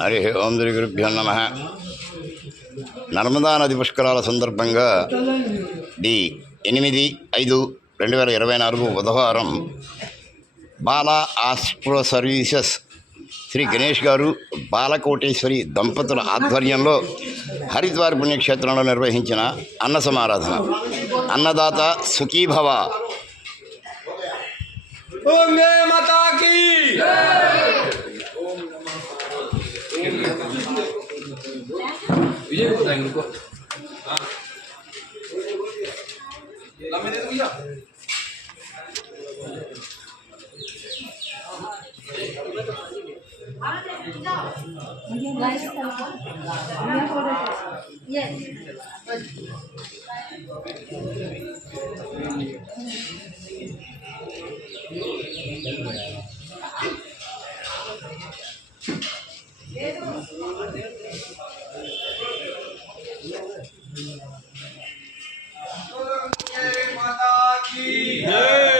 హరి ఓం శ్రీ గురుభ్యో నమ. నర్మదా నది పుష్కరాల సందర్భంగా ది ఎనిమిది ఐదు రెండు వేల ఇరవై నాలుగు బుధవారం బాలా ఆస్ట్రో సర్వీసెస్ శ్రీ గణేష్ గారు బాలకోటేశ్వరి దంపతుల ఆధ్వర్యంలో హరిద్వార్ పుణ్యక్షేత్రంలో నిర్వహించిన అన్న సమారాధన. అన్నదాత సుఖీభవ. మాతా विजय को जाएंगे उनको Yes. माता की